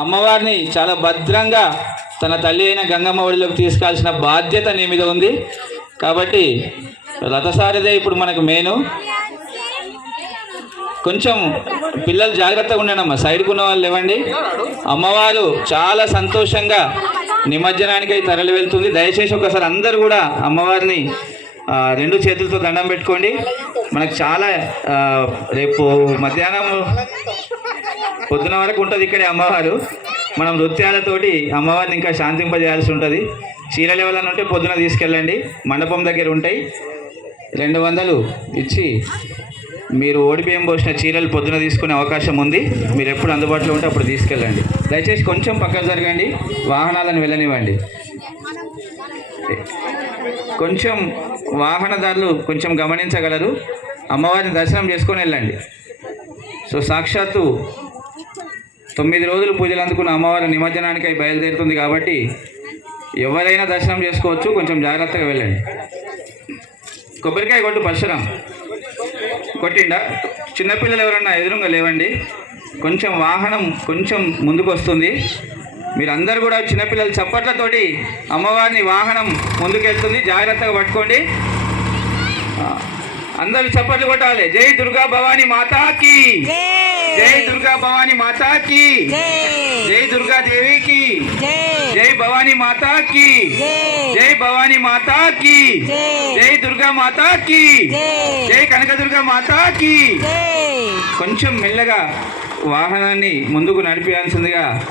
అమ్మవారిని చాలా భద్రంగా తన తల్లి అయిన గంగమ్మ ఒడిలోకి తీసుకోవాల్సిన బాధ్యత నీ మీద ఉంది. కాబట్టి రథసారిదే ఇప్పుడు మనకు మెయిన్ కొంచెం పిల్లలు జాగ్రత్తగా ఉండండి సైడ్కు ఉన్న వాళ్ళు ఇవ్వండి అమ్మవారు చాలా సంతోషంగా నిమజ్జనానికి అయి తరలి వెళ్తుంది. దయచేసి ఒకసారి అందరు కూడా అమ్మవారిని రెండు చేతులతో దండం పెట్టుకోండి. మనకు చాలా రేపు మధ్యాహ్నం పొద్దున వరకు ఉంటుంది ఇక్కడే అమ్మవారు. మనం నృత్యాలతోటి అమ్మవారిని ఇంకా శాంతింపజేయాల్సి ఉంటుంది. చీరలు ఎవరైనా ఉంటే పొద్దున తీసుకెళ్ళండి. మండపం దగ్గర ఉంటాయి. రెండు వందలు ఇచ్చి మీరు ఓడిబియ్యం పోసిన చీరలు పొద్దున తీసుకునే అవకాశం ఉంది. మీరు ఎప్పుడు అందుబాటులో ఉంటే అప్పుడు తీసుకెళ్ళండి. దయచేసి కొంచెం పక్కన జరగండి. వాహనాలను వెళ్ళనివ్వండి. కొంచెం వాహనదారులు కొంచెం గమనించగలరు. అమ్మవారిని దర్శనం చేసుకొని వెళ్ళండి. సో సాక్షాత్తు తొమ్మిది రోజులు పూజలు అందుకున్న అమ్మవారి నిమజ్జనానికి బయలుదేరుతుంది కాబట్టి ఎవరైనా దర్శనం చేసుకోవచ్చు. కొంచెం జాగ్రత్తగా వెళ్ళండి. కొబ్బరికాయ కొట్టు పరశురాం. కొట్టిండా? చిన్నపిల్లలు ఎవరన్నా ఎదురుగా లేవండి. కొంచెం వాహనం కొంచెం ముందుకు వస్తుంది మీరందరూ కూడా చిన్నపిల్లలు చప్పట్లతోటి అమ్మవారిని వాహనం ముందుకెళ్తుంది. జాగ్రత్తగా పట్టుకోండి. అందరూ చప్పట్లు కొట్టాలి. జై దుర్గా భవానీ మాతాకి. జై దుర్గా భవానీ మాతాకి. జై. దుర్గా దేవికి. జై. భవానీ మాతాకి. జై. భవానీ మాతాకి. జై. దుర్గా మాతాకి. జై. కనకదుర్గా మాతాకి. కొంచెం మెల్లగా వాహనాన్ని ముందుకు నడిపించాల్సిందిగా